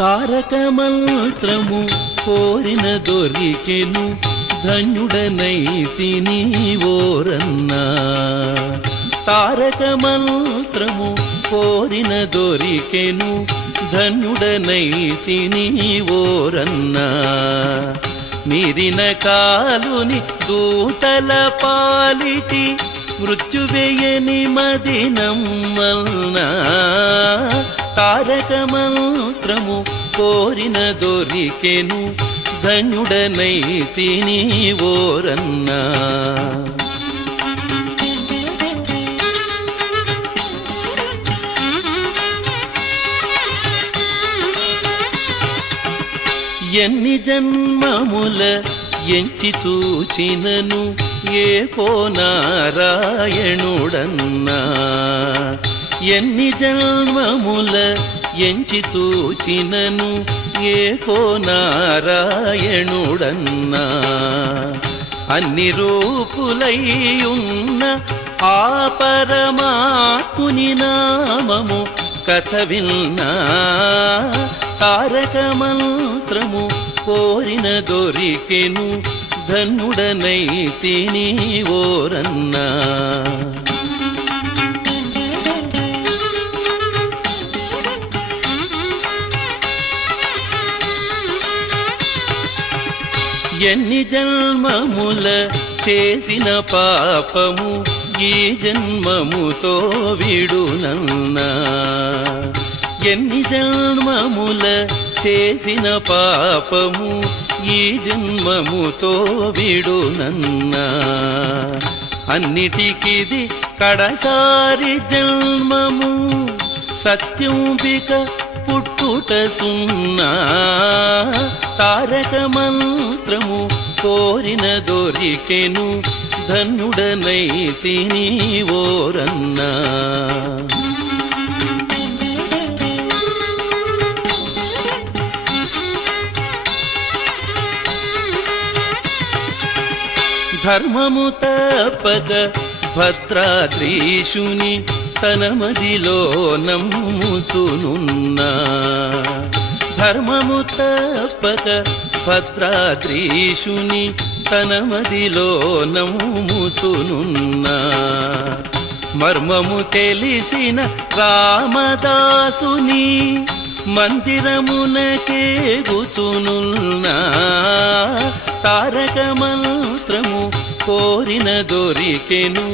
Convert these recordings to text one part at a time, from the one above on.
తారక మంత్రము కోరిన దొరికెను ధన్యుడనైతిని ఓరన్నా. తారక మంత్రము కోరిన దొరికెను ధన్యుడనైతిని ఓరన్నా. మీరిన కాలుని దూతల పాలిటి మృత్యువేయని మదినమ్మల్నా. తారక మంత్రము కోరిన దొరికెను ధన్యుడనైతిని ఓరన్నా. ఎన్ని జన్మముల ఎంచి చూచినను ఏకో నారాయణుడన్నా. ఎన్ని జన్మముల ఎంచి చూచినను ఏకో నారాయణుడన్నా. అన్ని రూపులైయున్న ఆ పరమాత్ముని నామము కథ విన్నా. తారక మంత్రము కోరిన దొరికెను ధన్యుడనైతిని ఓరన్నా. ఎన్ని జన్మముల చేసిన పాపము ఈ జన్మముతో విడునన్నా. ఎన్ని జన్మముల చేసిన పాపము ఈ జన్మముతో విడునన్నా. అన్నిటికిది కడసారి జన్మము సత్యంబిక పుట్టుట సున్నా. తారక మంత్రము కోరిన దొరికెను ధన్యుడనైతిని ఓరన్నా. ధర్మము తప్పక భద్రాద్రీశుని తన మదిలో నమ్ముచునున్నా. ధర్మము తప్పక భద్రాద్రీశుని తన మదిలో నమ్ముచునున్నా. మర్మము తెలిసిన రామదాసుని మందిరమునకేగుచునున్నా. తారక మంత్రము కోరిన దొరికెను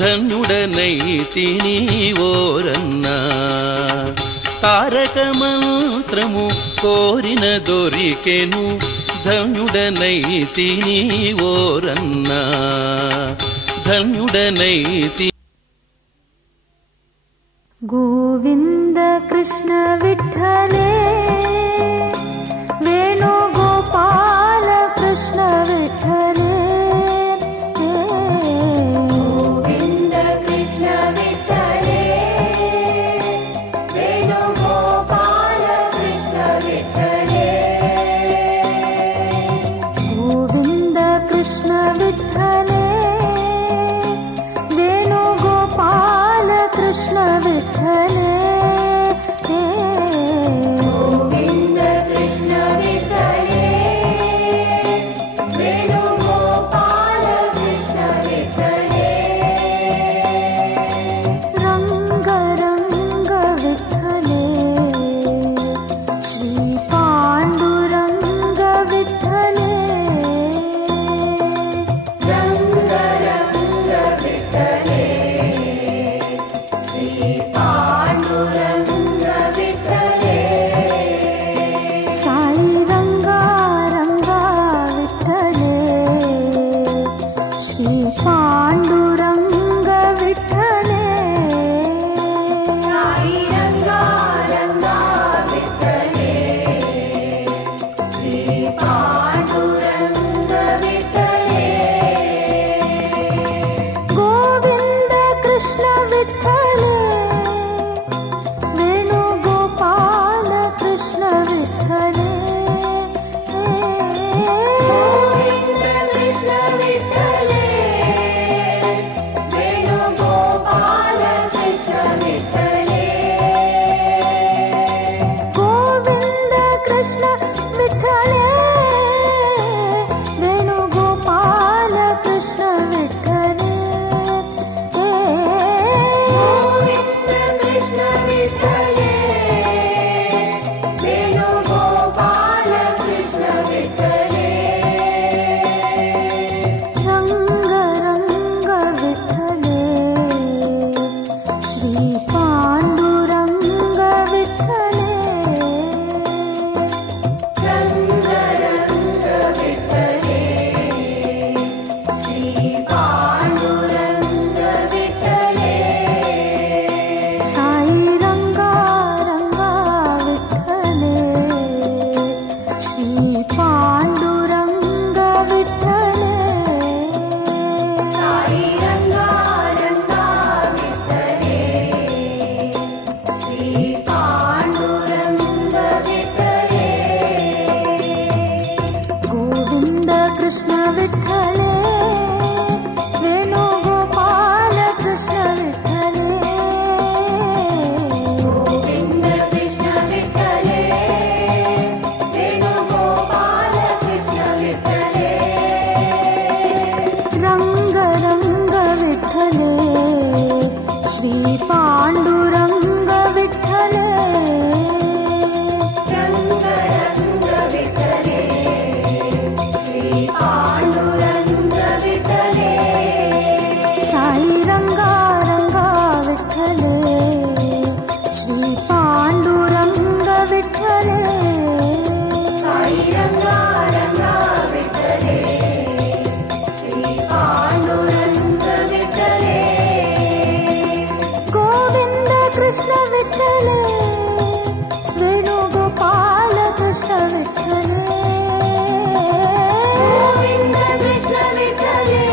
ధన్యుడనైతిని ఓరన్నా. తారక మంత్రము కోరిన దొరికెను ధన్యుడనైతిని ఓరన్నా. ధన్యుడనైతి. గోవింద కృష్ణ విఠలే వేణుగోపాల కృష్ణ విఠలే. గోవింద కృష్ణ విఠలే వేణుగోపాల కృష్ణ విఠలే. గోవింద కృష్ణ విఠలే వేణుగోపాల కృష్ణ విఠలే. గోవింద కృష్ణ విఠలే వేణుగోపాల కృష్ణ విఠలే. రంగ రంగ విఠలే శ్రీ పాండురంగ విఠలే. రంగ कृष्ण विठ्ठले वेणुगोपाल कृष्ण विठ्ठले गोविंद कृष्ण विठ्ठले वेणुगोपाल कृष्ण विठ्ठले रंग रंग विठ्ठले श्री पांडुरंग विठ्ठले रंग रंग विठ्ठले श्री पांडुरंग विठ्ठले साई रंगा रंगा विठ्ठले श्री पांडुरंग विठ्ठले साई रंगा रंगा विठ्ठले श्री पांडुरंग विठ्ठले गोविंद कृष्ण विठ्ठले वेणुगोपाल कृष्ण विठ्ठले गोविंद कृष्ण विठ्ठले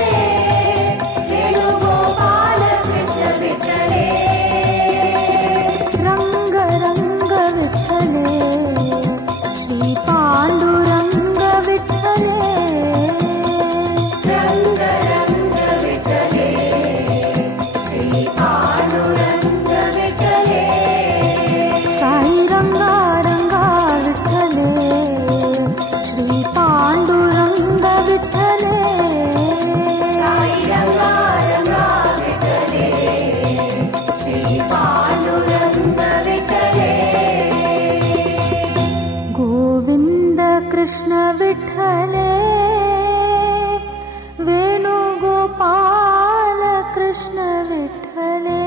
वेणुगोपाल कृष्ण विठ्ठले रंग रंग विठ्ठले श्री पांडुरंग विठ्ठले रंग रंग विठ्ठले श्री पांडुरंग विठ्ठले साई रंगा रंगा विठ्ठले श्री पांडुरंग विठ्ठले साई रंगा रंगा विठ्ठले श्री पांडुरंग विठ्ठले गोविंद कृष्ण विठ्ठले वेणुगोपाल कृष्ण विठ्ठले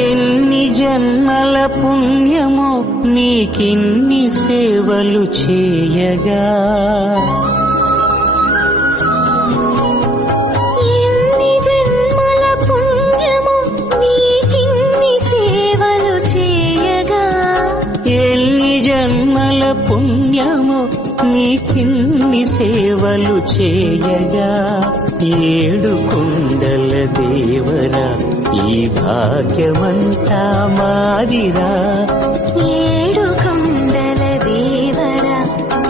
ఎన్ని జన్మల పుణ్యమో నీకిన్ని సేవలు చేయగా ఎన్ని జన్మల పుణ్యము నీకిన్ని సేవలు చేయగా ఎన్ని జన్మల పుణ్యమో నీకిన్ని సేవలు చేయగా ఏడు కొండల దేవరా ఈ భాగ్యమంతా మాదిరా ఏడు కొండల దేవరా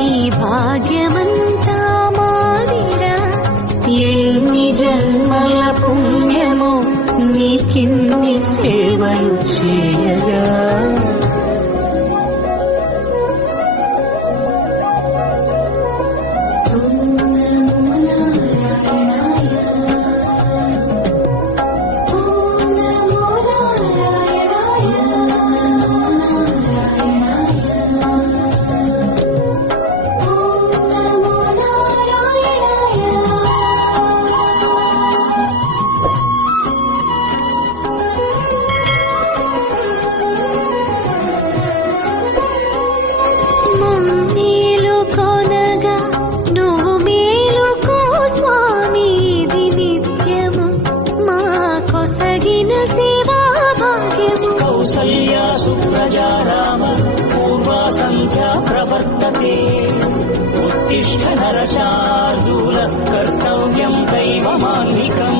ఈ భాగ్యమంతా మాదిరా ఎన్ని జన్మల పుణ్యమో నీకిన్ని సేవలు చేయగా మమ్మేలు కొనగా నువ్వు మేలుకో స్వామి ఇది నిత్యము మా కొసగిన సేవా భాగ్యము కౌసల్యా సుప్రజా రామ పూర్వా సంధ్యా ప్రవర్తతే ఉత్తిష్ఠ నరశార్దూల కర్తవ్యం దైవమాన్నికం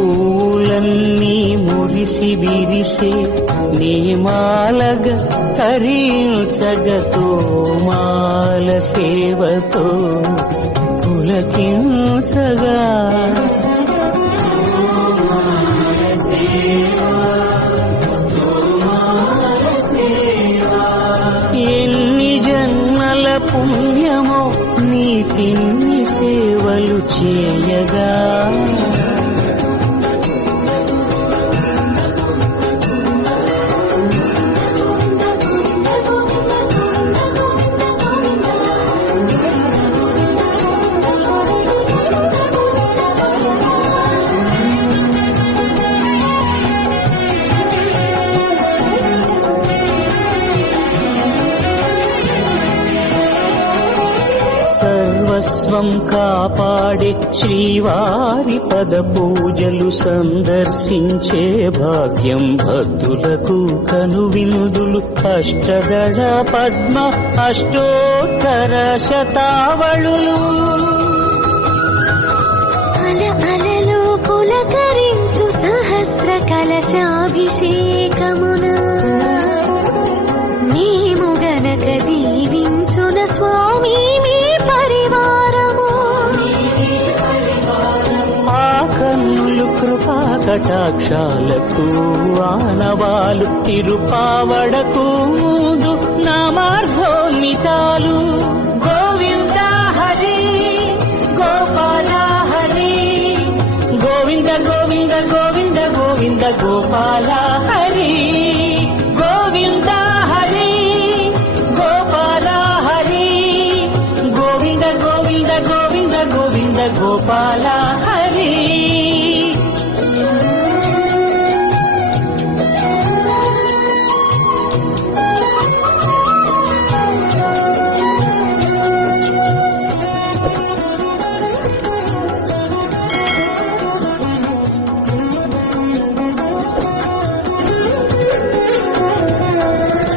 పూలన్నీ మురిసి విరిసే నీమాలగ తరించగతో మాల సేవతో పులకించగా ఎన్ని జన్మల పుణ్యమో నీకిన్ని సేవలు చేయగా సర్వం కాపాడే శ్రీవారి పద పూజలు సందర్శించే భాగ్యం భక్తులకు కనువినుదులు అష్టదళ పద్మ అష్టోత్తర శతావళులు అలలు పులకరించు సహస్ర కలశాభిషేకమున మేము గనక దీవించున స్వామి మీ పరివారము ఆ కన్నులు కృపా కటాక్షాలకు ఆనవాలు తిరుపావడకు ముందు నామార్థోన్మితాలు గోవింద హరి గోపాల హరి గోవింద గోవింద గోవింద గోవింద గోపాల హరి గోవింద హరి గోపాల హరి గోవింద గోవింద గోవింద గోవింద గోపాల హరి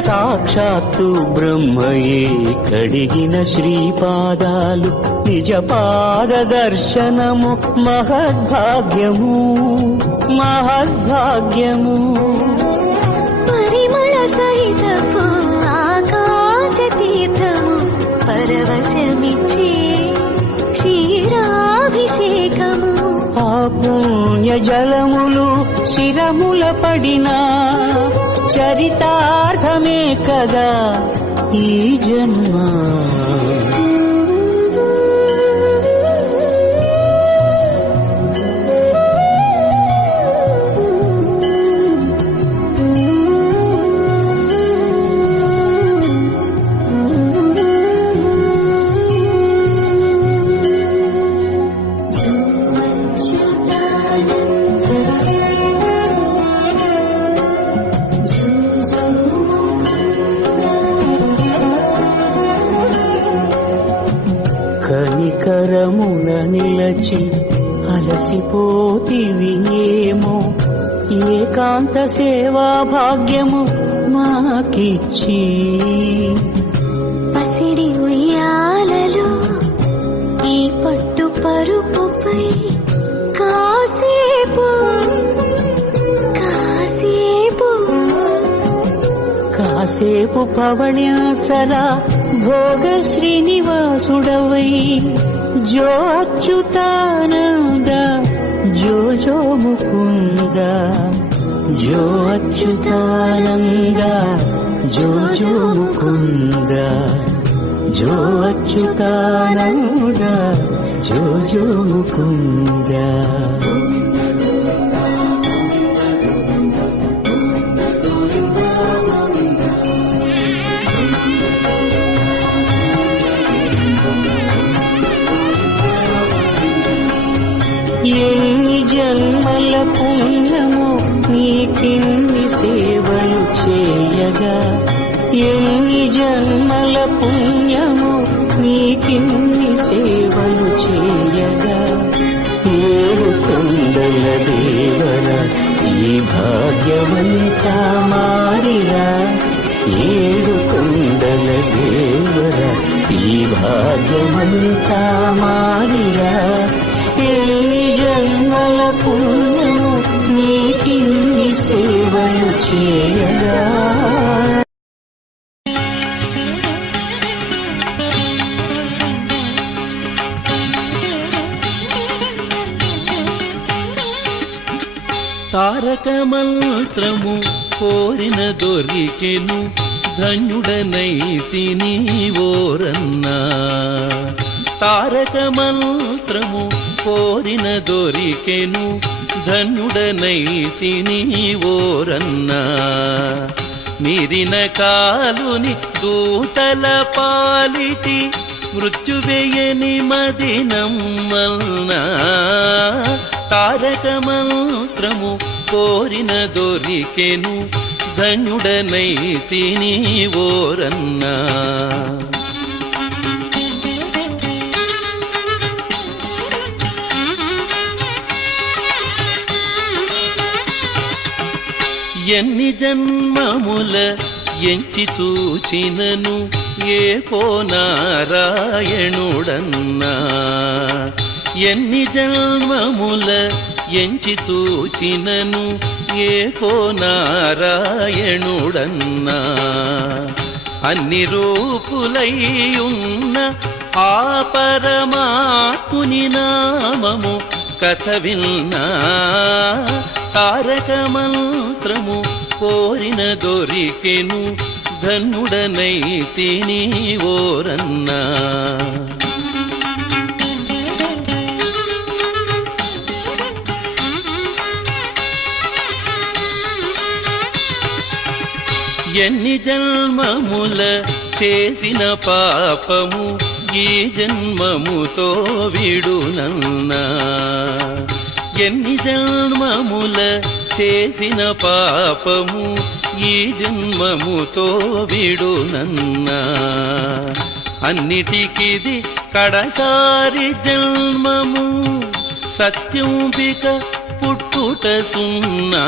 సాక్షాత్తు బ్రహ్మయే కడిగిన శ్రీపాదాలు నిజ పాద దర్శనము మహద్భాగ్యము మహద్భాగ్యము పరిమళ సహితపు ఆకాశ తీర్థము పరవశమిచ్చే క్షీరాభిషేకము ఆ పుణ్య జలములు శిరముల పడినా చరితార్థమే కదా ఈ జన్మ కనికరమున నిలచి అలసిపోతివి ఏమో ఏకాంత సేవా భాగ్యము మాకిచ్చి పసిడి ఉయ్యాలలో ఈ పట్టు పరుపుపై కాసేపు కాసేపు కాసేపు పవణ్యాచల భోగ శ్రీనివాసుడవై జో అచ్యుతానంద జో జో ముకుంద జో అచ్యుతానంద జో జో ముకుంద జో అచ్యుతానంద జో జో ముకుంద ఎన్ని జన్మల పుణ్యమో నీకిన్ని సేవలు చేయగా ఎన్ని జన్మల పుణ్యమో నీకిన్ని సేవలు చేయగా ఏడు కొండల దేవర ఈ భాగ్యవంతా మారిరా ఏడు కొండల దేవర ఈ భాగ్యవంతా మారిరా ఎన్ని జన్మల పుణ్యము నీకిన్ని సేవలు చేయగా తారక మంత్రము కోరిన దొరికెను ధన్యుడనైతిని ఓరన్నా తారక మంత్రము కోరిన దొరికెను ధన్యుడనైతిని ఓరన్నా మీరిన కాలుని దూతల పాలిటి మృత్యువేయని మదినమ్మల్నా తారక మంత్రము కోరిన దొరికెను ధన్యుడనైతిని ఓరన్నా ఎన్ని జన్మముల ఎంచి చూచినను ఏకో నారాయణుడన్నా ఎన్ని జన్మముల ఎంచి చూచినను ఏకో నారాయణుడన్నా అన్ని రూపులై ఉన్న ఆ పరమాత్ముని నామము కథ విన్నా తారక మంత్రము కోరిన దొరికెను ధన్యుడనైతిని ఓరన్నా ఎన్ని జన్మముల చేసిన పాపము ఈ జన్మముతో విడునన్నా ఎన్ని జన్మముల చేసిన పాపము ఈ జన్మముతో విడునన్నా అన్నిటికిది కడసారి జన్మము సత్యంబిక పుట్టుట సున్నా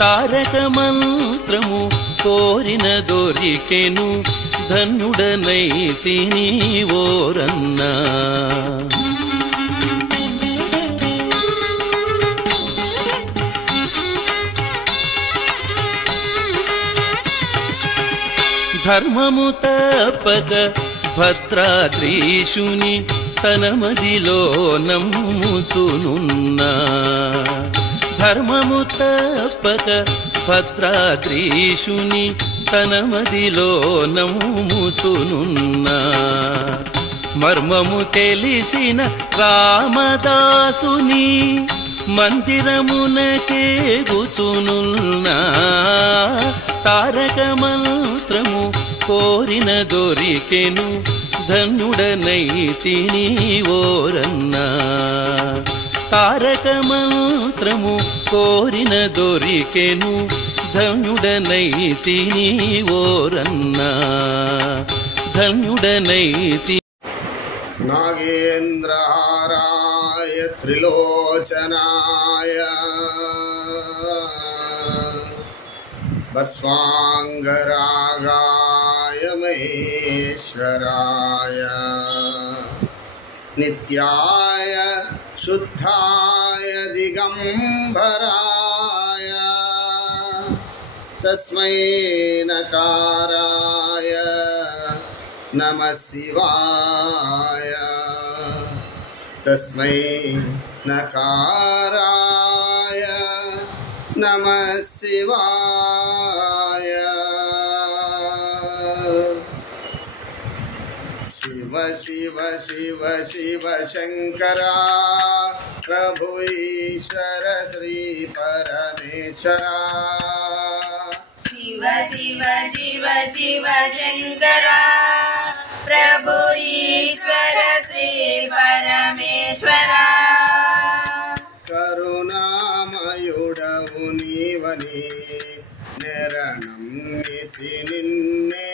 తారక మంత్రము కోరిన దొరికెను ధన్యుడనైతిని ఓరన్నా ధర్మము తప్పక భద్రాద్రీశుని తన మదిలో నమ్ముచునున్నా ధర్మము తప్పక భద్రాద్రీశుని తన మదిలో నమ్ముచునున్నా మర్మము తెలిసిన రామదాసుని మందిరమునకే గుచునున్నా తారక మంత్రము కోరిన దొరికెను ధన్యుడనైతిని ఓరన్నా తారక మంత్రము కోరిన దొరికెను ధన్యుడనైతిని ఓరన్నా ధన్యుడనైతి నాగేంద్రహారాయ త్రిలోచనాయ భస్మాంగరాగాయ మహేశ్వరాయ నిత్యాయ శుద్ధాయ దిగంబరాయ తస్మై నకారాయ నమః శివాయ తస్మై నకారాయ నమః శివాయ శివ శివ శివ శివ శంకర ప్రభు ఈశ్వర శ్రీ పరమేశ్వర శివ శివ శివ శివ శంకర ప్రభు ఈశ్వర శ్రీ పరమేశ్వర కరుణామయుడవు నీవని నిరణం నితి నిన్నే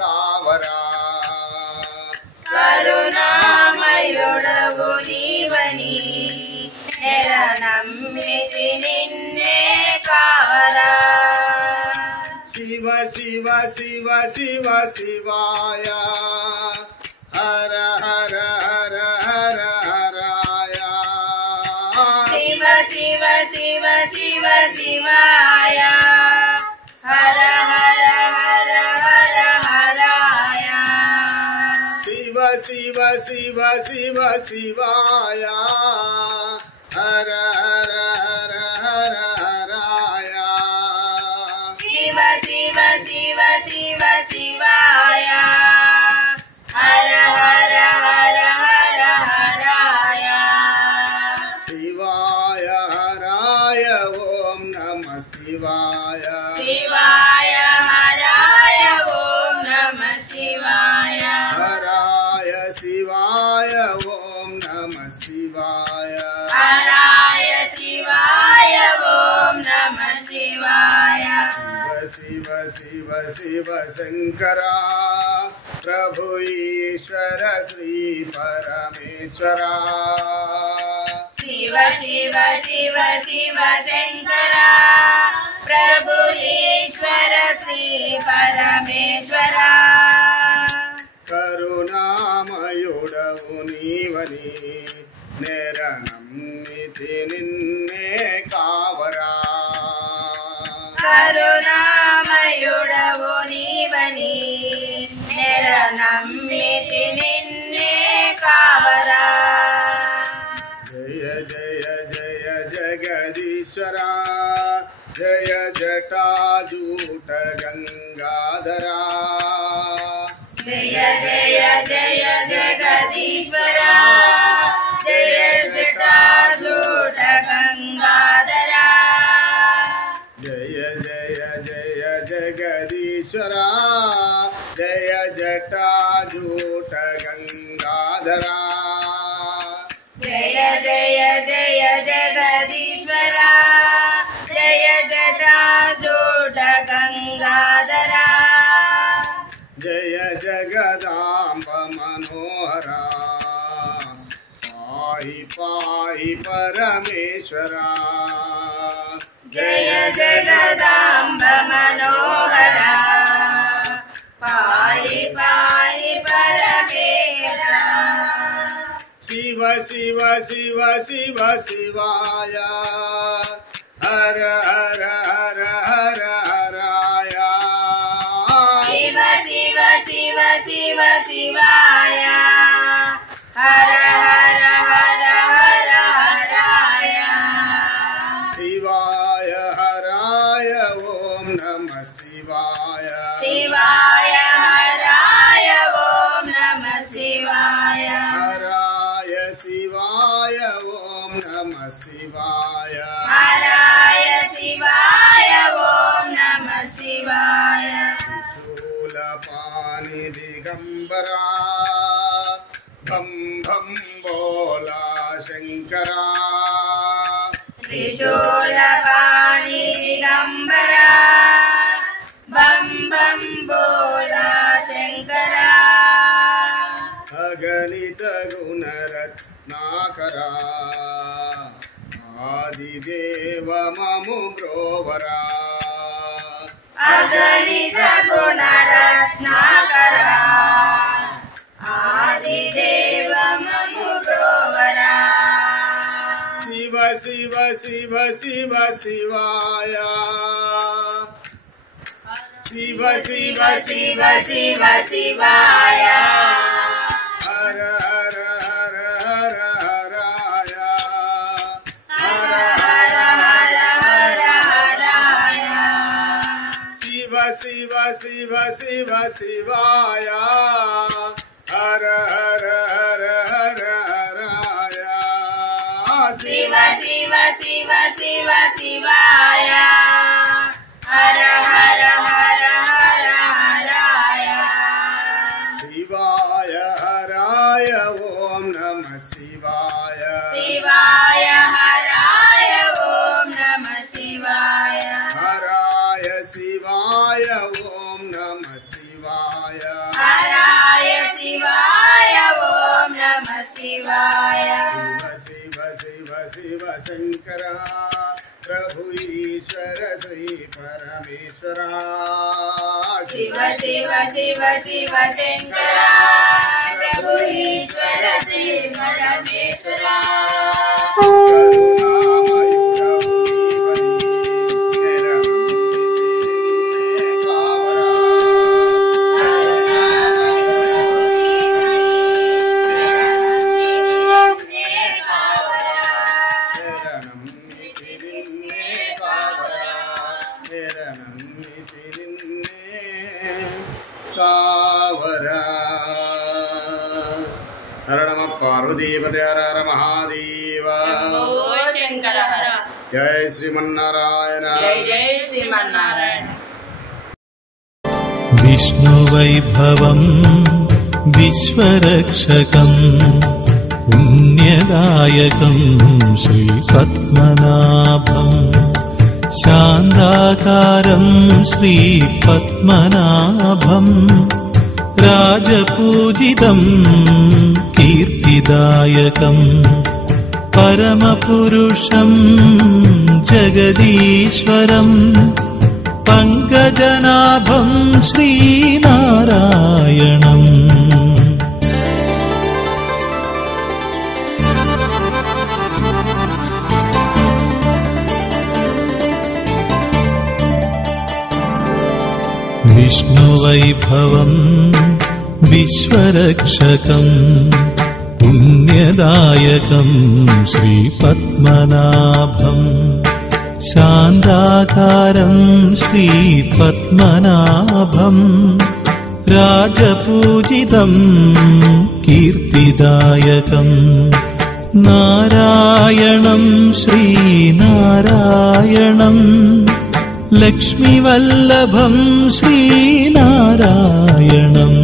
కావరా కరుణామయుడవు నీవని నిరణమితి నిన్నే కావరా శివ శివ శివ శివ శివాయ హర హర హర హర హరాయ శివ శివ శివ శివ శివాయ హర హర హర హర హరాయ శివ శివ శివ శివ శివాయ హర హర హర హర హరాయ శివ శివ శివ శివ శివాయ హర హర హర హర హరాయ శివాయ హరాయ ఓం నమః శివాయ శివాయ హరాయ ఓం నమః శివాయ హరాయ శివాయ ఓం నమః శివాయ హరాయ శివాయ ఓం నమః శివాయ శివ శివ శివ శంకర ప్రభు ఈశ్వర శ్రీ పరమేశ్వర శివ శివ శివ శివ శంకర ప్రభు ఈశ్వర శ్రీ పరమేశ్వరా కరుణామయుడవు నీవని నెరనమ్మితి నిన్నే కావరా కరుణామయుడవు నీవని నెరనమ్మితి నిన్నే కావరా జయ జయ జయ జగదీశ్వరా జయ జటాజూట గంగాధరా జయ జయ జయ జగదీశ్వరా జయ జటాజూట గంగాధరా జయ జయ జయ జగదీశ్వరా జయ జటాజూట గంగాధరా జయ జయ జయ జగదీశ్వరా జయ జటాజూట గంగాధరా జయ జగదాంబ మనోహరా పాహి పాహి పరమేశ్వరా జయ జగదాంబ మనోహరా పాహి పాహి పరమేశ్వరా శివ శివ శివ శివ శివాయ హర హర హర హర హరాయ శివ శివ శివ శివ శివాయ హర హర హర హర హరాయ శివాయ హరాయ ఓం నమ శివాయ శివాయ హరాయ ఓం నమ శివాయ హరాయ శివాయ ఓం నమ శివాయ హరాయ శివాయ ఓం నమ శివాయ శూలపాణి దిగంబరా భం భం బోలా శంకరా త్రిశూలపాణి దిగంబరా బం బం బోలా శంకరా అగణిత గుణరత్నాకరా ఆదిదేవ మము బ్రోవరా అగణిత గుణరత్నాకరా ఆదిదేవ మము బ్రోవరా శివ శివ శివ శివ శివాయ శివ శివ శివ శివ శివాయ హర హర హర హర హరాయ హర హర హర హర హరాయ శివ శివ శివ శివ శివాయ హర హర హర హర హరాయ శివ శివ శివ శివ శివాయ హర హర హర హర హరాయ శివాయ హరాయ ఓం నమ శివాయ శివాయ హరాయ ఓం నమ శివాయ హరాయ శివాయ ఓం నమ శివాయ హరాయ శివాయ ఓం నమ శివాయ శివ శివ శివ శివ శంకర ప్రభు ఈశ్వర శ్రీ పరమేశ్వర శివ శివ శివ శివ శంకర ప్రభు ఈశ్వర శ్రీ పరమేశ్వర హర నమ పార్వతీపదే హర హర మహాదేవ శంకర హర జయ శ్రీమన్నారాయణ జై జై శ్రీమన్నారాయణ విష్ణువైభవం విశ్వరక్షకం పుణ్యదాయకం శ్రీపద్మనాభం శాంతాకారం శ్రీపద్మనాభం రాజపూజితం కీర్తిదాయకం పరమపురుషం జగదీశ్వరం പങ്കജനാഭം ശ്രീനാരായണം. വിഷ്ണുവൈഭവം വിശ്വരക്ഷകം പുണ്യദായകം ശ്രീപത്മനാഭം. ശാന്താകാരം ശ്രീപത്മനാഭം രാജപൂജിതം കീർത്തിദായകം. നാരായണം ശ്രീനാരായണം ലക്ഷ്മിവല്ലഭം ശ്രീനാരായണം.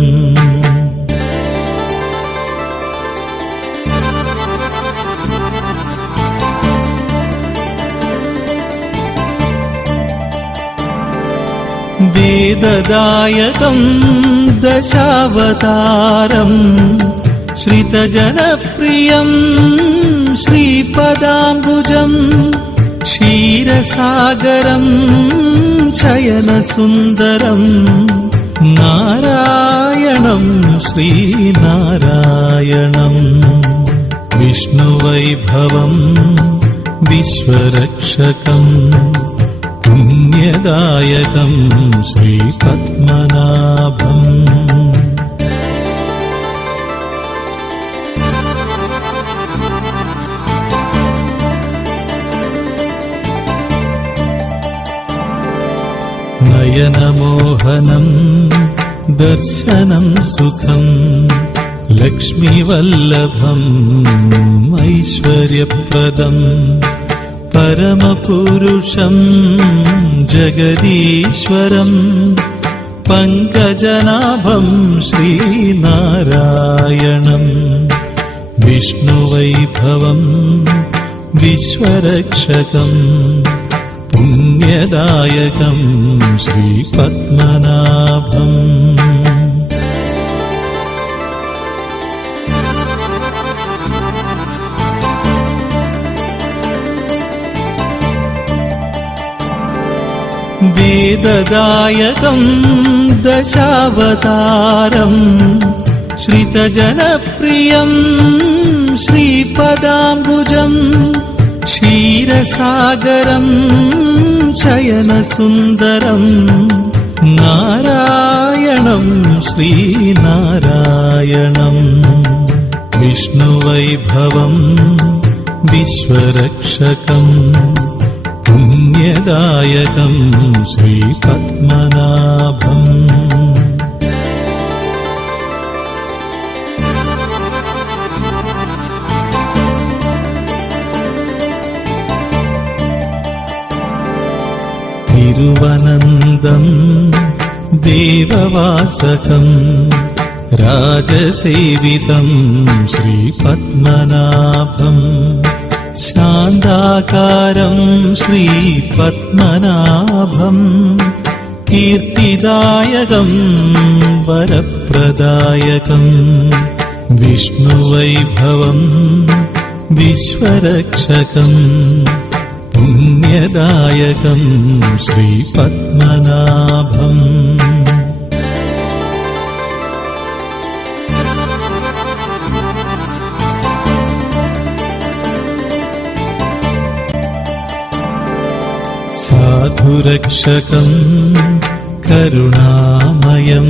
വേദദായകം ദശാവതാരം ശ്രിതജനപ്രിയം ശ്രീപദാംബുജം. ക്ഷീരസാഗരം ശയനസുന്ദരം നാരായണം ശ്രീനാരായണം. വിഷ്ണുവൈഭവം വിശ്വരക്ഷകം പുണ്യദായകം ശ്രീപത്മനാഭം. നയനമോഹനം ദർശനം സുഖം ലക്ഷ്മിവല്ലഭം ഐശ്വര്യപ്രദം. പരമപുരുഷം ജഗദീശ്വരം പങ്കജനാഭം ശ്രീനാരായണം. വിഷ്ണുവൈഭവം വിശ്വരക്ഷകം പുണ്യദായകം ശ്രീപത്മനാഭം. വേദദായകം ദശാവതാരം ശ്രിതജനപ്രിയം ശ്രീപദാംബുജം. ക്ഷീരസാഗരം ശയനസുന്ദരം നാരായണം ശ്രീനാരായണം. വിഷ്ണുവൈഭവം വിശ്വരക്ഷകം പുണ്യദായകം ശ്രീപത്മനാഭം. തിരുവനന്തം ദേവവാസകം രാജസേവിതം ശ്രീപത്മനാഭം. ശാന്താകാരം ശ്രീപത്മനാഭം കീർത്തിദായകം വരപ്രദായകം. വിഷ്ണുവൈഭവം വിശ്വരക്ഷകം പുണ്യദായകം ശ്രീപത്മനാഭം. സാധുരക്ഷകം കരുണാമയം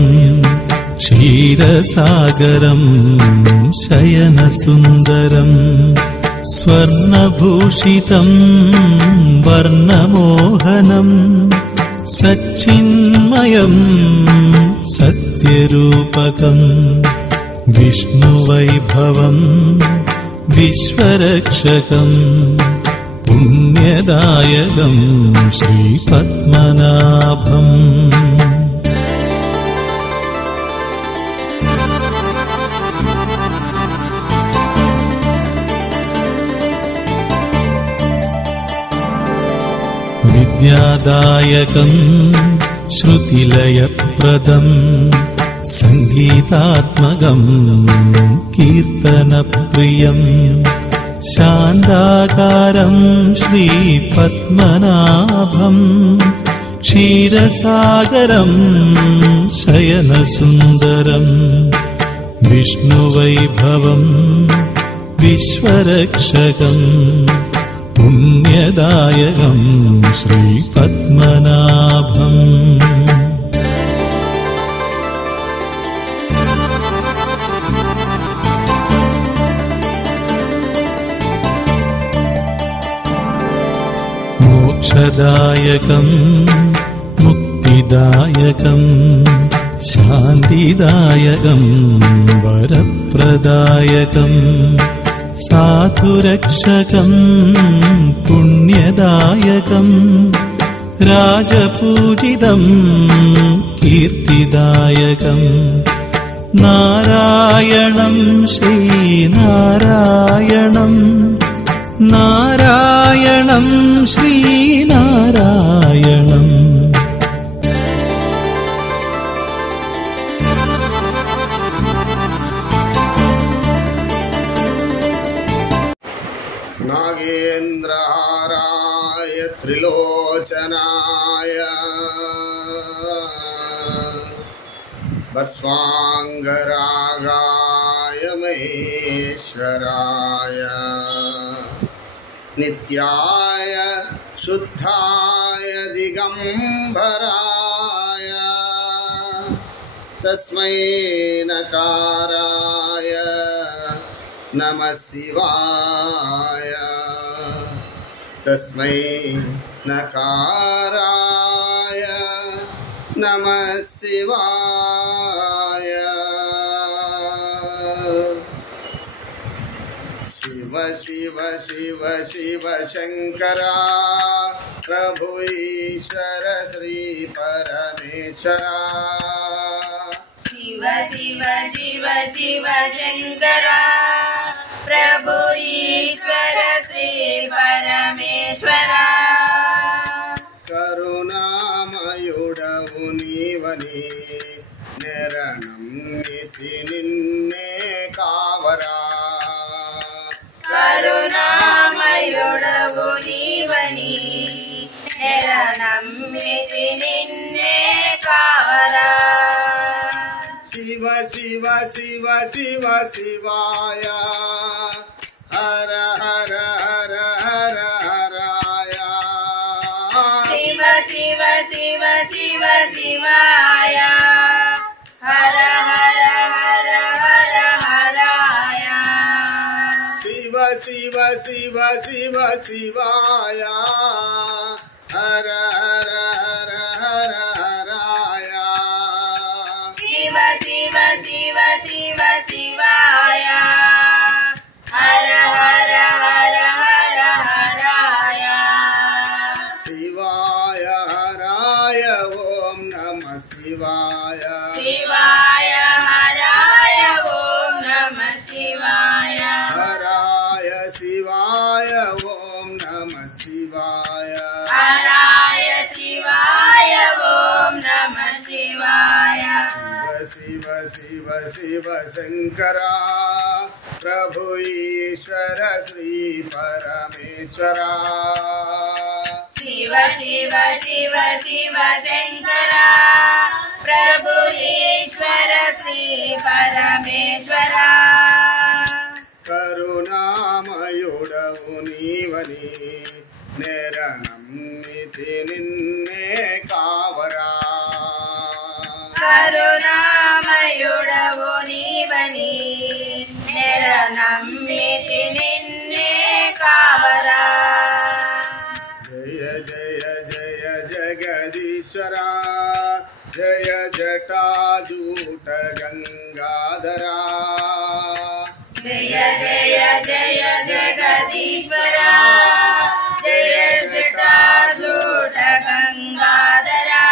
ക്ഷീരസാഗരം ശയനസുന്ദരം. സ്വർണഭൂഷിതം വർണ്ണമോഹനം സച്ചിന്മയം സത്യരൂപകം. വിഷ്ണുവൈഭവം വിശ്വരക്ഷകം പുണ്യദായകം ശ്രീപത്മനാഭം. വിദ്യാദായകം ശ്രുതിലയപ്രദം സംഗീതാത്മകം കീർത്തനപ്രിയം. ശാന്താകാരം ശ്രീപത്മനാഭം क्षीरसागरं शयनसुन्दरं विष्णुवैभवं विश्वरक्षकं पुण्यदायकं श्रीपद्मनाभम् मोक्षदायकं मुक्तिदायकं शान्तिदायकं वरप्रदायकं साधुरक्षकं पुण्यदायकं राजपूजितं कीर्तिदायकं नारायणं श्रीनारायणं नारायणं श्रीनारायणम् नागेन्द्रहाराय त्रिलोचनाय भस्माङ्गरागाय महेश्वराय नित्याय शुद्धाय दिगंबराय तस्मै नकाराय नमः शिवाय तस्मै नकाराय नमः शिवाय शिव शिव शिव शिव शंकरा प्रभु ईश्वर श्री परमेश्वरा शिव शिव शिव शिव शंकरा प्रभु ईश्वर श्री परमेश्वरा करुणामयुडवु नीवनि निरणम्मिति निन्ने कावरा करुणामयुडवु नीवनि निरणम्मिति निन्ने कावरा शिव शिव शिव शिव शिवाय हर हर हर हर हराय शिव शिव शिव शिव शिवाय हर हर हर हर हराय शिव शिव शिव शिव शिवाय हर हर हर हर हराय शिव शिव शिव शिव शिवाय हर हर हर हर हराय शिवाय हराय ओम नमः शिवाय शिवाय हराय ओम नमः शिवाय हराय शिवाय ओम नमः शिवाय हराय शिवाय ओम नमः शिवाय शिव शिव शिव शंकरा प्रभु ईश्वर श्री परमेश्वरा शिव शिव शिव शिव शंकरा प्रभु ईश्वर श्री परमेश्वरा करुणामयुडवु नीवनि निरणम्मिति निन्ने कावरा करुणामयुडवु नीवनि निरणम्मिति निन्ने कावरा जय जय जय जगदीश्वरा जय जटाजूट गंगाधरा जय जय जय जगदीश्वरा जय जटाजूट गंगाधरा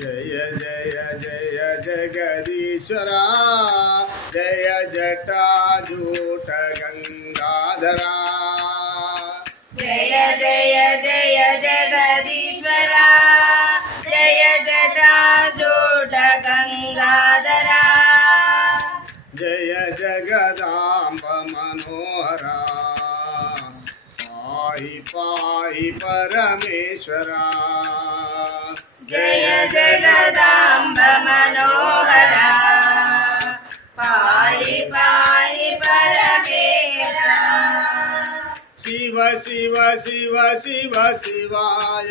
जय जय जय जगदीश्वरा जय जटाजूट गंगाधरा जय जय जय जगदीश्वरा जय जटाजूट गंगाधरा जय जगदाम्ब मनोहरा पाहि पाहि परमेश्वरा जय जगदाम्ब मनोहरा पाहि पाहि परमेशा शिव शिव शिव शिव शिवाय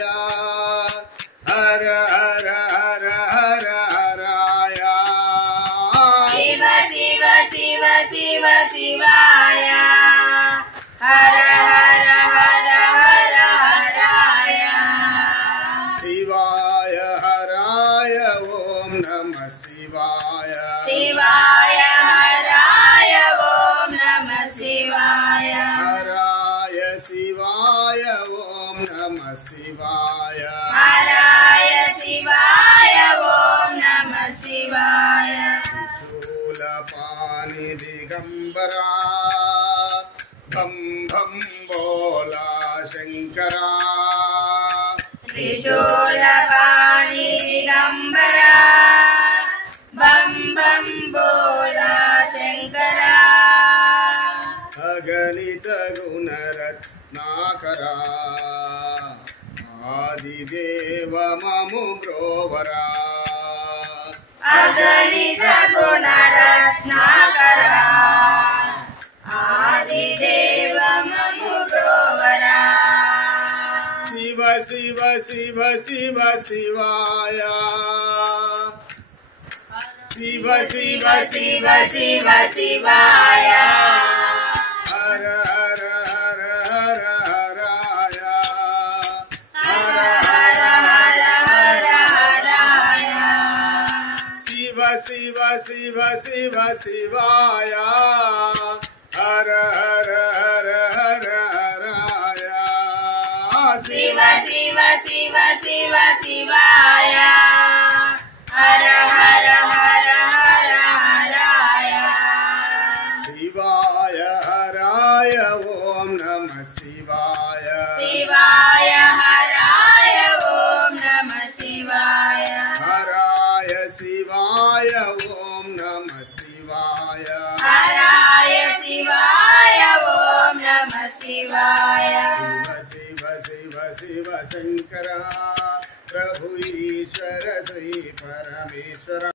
हर हर हर हर हराय शिव शिव शिव शिव शिवाय हर हर हर हर हराय शिवाय हराय ओम नमः शिवाय शिवाय हराय ओम नमः शिवाय हराय शिवाय ओम नमः शिवाय हराय शिवाय ओम नमः शिवाय शूलपाणि दिगंबरा भम भम बोला शंकरा त्रिशूलपाणि दिगंबरा बम बम बोला शंकरा अगणित गुणरत्नाकरा आदिदेव ममु ब्रोवरा अगणित गुणरत्नाकरा आदिदेव ममु ब्रोवरा शिव शिव शिव शिव शिवाय शिव शिव शिव शिव शिवाय हर हर हर हर हराय हर हर हर हर हराय शिव शिव शिव शिव शिवाय हर हर हर हर हराय शिव शिव शिव शिव शिवाय हर हर हर हर हराय शिवाय हराय ओम नमः शिवाय शिवाय हराय ओम नमः शिवाय हराय शिवाय ओम नमः शिवाय हराय शिवाय ओम नमः शिवाय शिव शिव शिव शिव शंकरा